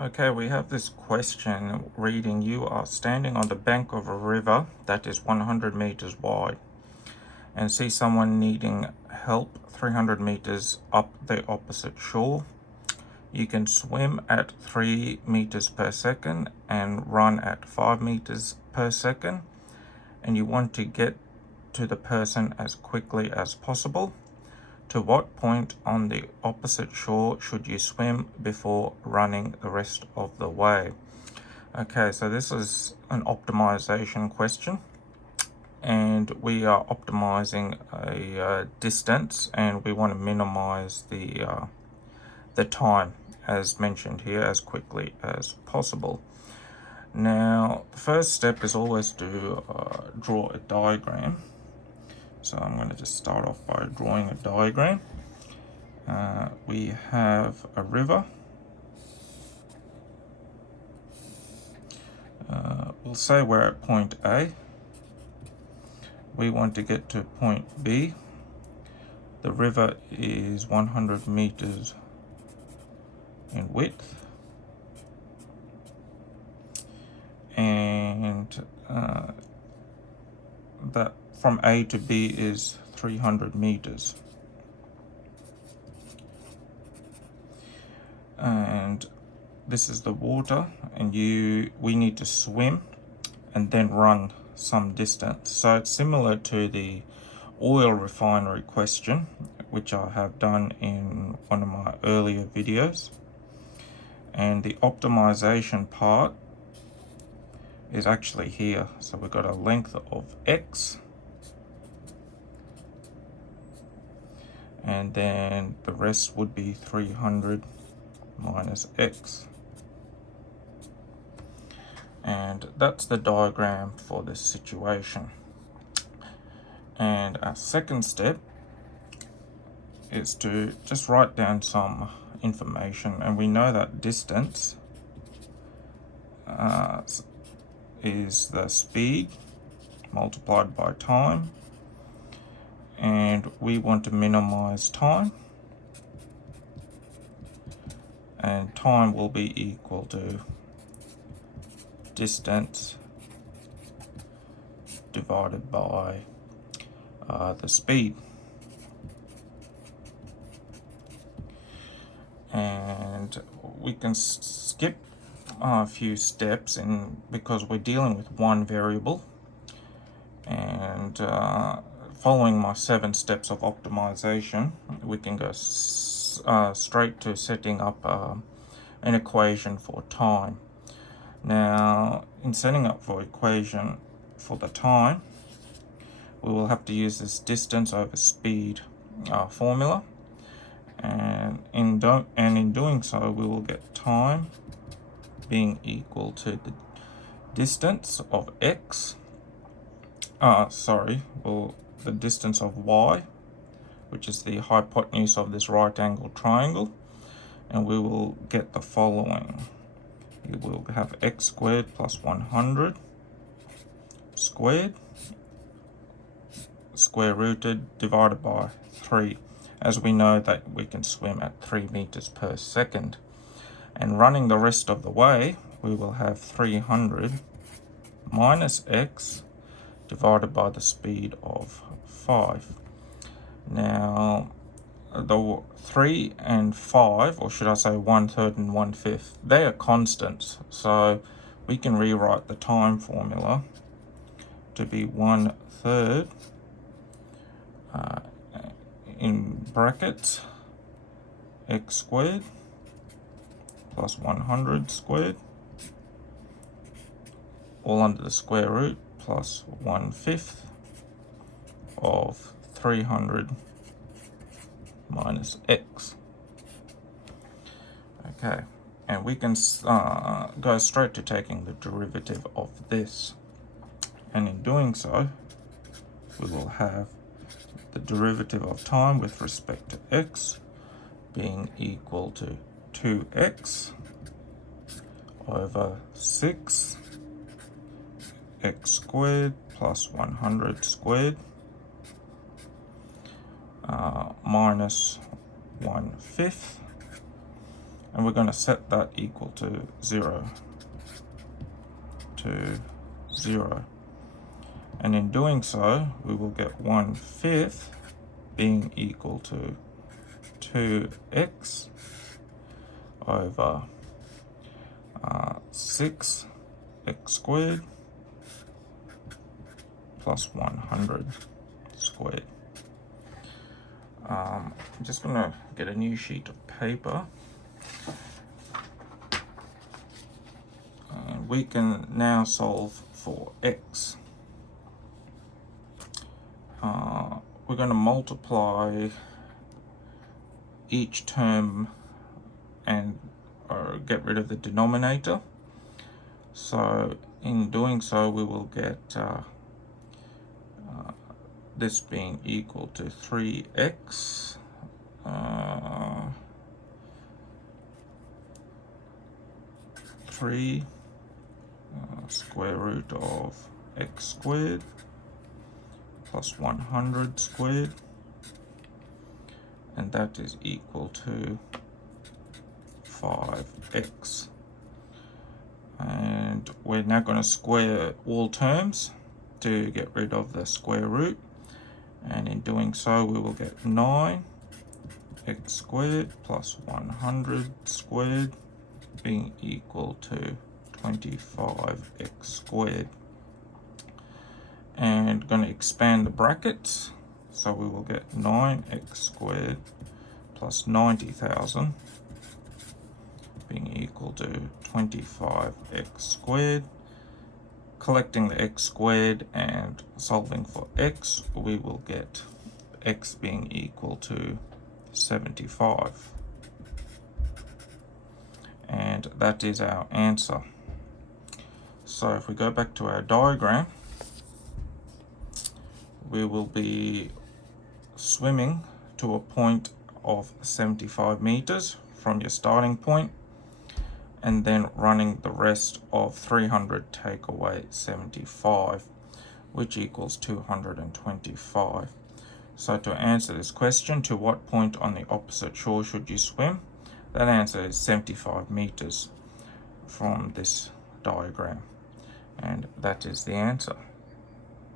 Okay, we have this question reading, you are standing on the bank of a river that is 100 meters wide and see someone needing help 300 meters up the opposite shore. You can swim at 3 meters per second and run at 5 meters per second, and you want to get to the person as quickly as possible. To what point on the opposite shore should you swim before running the rest of the way? Okay, so this is an optimization question, and we are optimizing a distance, and we want to minimize the time, as mentioned here, as quickly as possible. Now, the first step is always to draw a diagram. So I'm going to just start off by drawing a diagram. We have a river. We'll say we're at point A. We want to get to point B. The river is 100 meters in width. And that from A to B is 300 meters. And this is the water, and we need to swim and then run some distance. So it's similar to the oil refinery question, which I have done in one of my earlier videos. And the optimization part is actually here. So we've got a length of x, and then the rest would be 300 minus x. And that's the diagram for this situation. And our second step is to just write down some information, and we know that distance is the speed multiplied by time, and we want to minimize time, and time will be equal to distance divided by the speed. And we can skip a few steps because we're dealing with one variable, and following my 7 steps of optimization, we can go straight to setting up an equation for time. Now, in setting up for equation for the time, we will have to use this distance over speed formula, and in doing so, we will get time being equal to the distance of x. The distance of y, which is the hypotenuse of this right angled triangle, and we will get the following. We will have x squared plus 100 squared, square rooted, divided by 3, as we know that we can swim at 3 meters per second. And running the rest of the way, we will have 300 minus x divided by the speed of 5. Now, the 3 and 5, or should I say 1/3 and 1/5, they are constants, so we can rewrite the time formula to be 1/3 in brackets x squared plus 100 squared, all under the square root, plus 1/5 of 300 minus x. Okay, and we can go straight to taking the derivative of this, and in doing so, we will have the derivative of time with respect to x being equal to 2x over 6 x squared plus 100 squared minus 1/5. and we're going to set that equal to 0 to 0. And in doing so, we will get 1/5 being equal to 2x over 6x squared plus 100 squared. I'm just going to get a new sheet of paper, and we can now solve for x. We're going to multiply each term and get rid of the denominator. So in doing so, we will get this being equal to 3x square root of x squared plus 100 squared, and that is equal to 5x. And we're now going to square all terms to get rid of the square root, and in doing so we will get 9x squared plus 100 squared being equal to 25x squared. And going to expand the brackets, so we will get 9x squared plus 90,000 being equal to 25x squared. Collecting the x squared and solving for x, we will get x being equal to 75. And that is our answer. So if we go back to our diagram, we will be swimming to a point of 75 meters from your starting point, and then running the rest of 300 take away 75, which equals 225. So to answer this question, to what point on the opposite shore should you swim? That answer is 75 meters from this diagram, and that is the answer.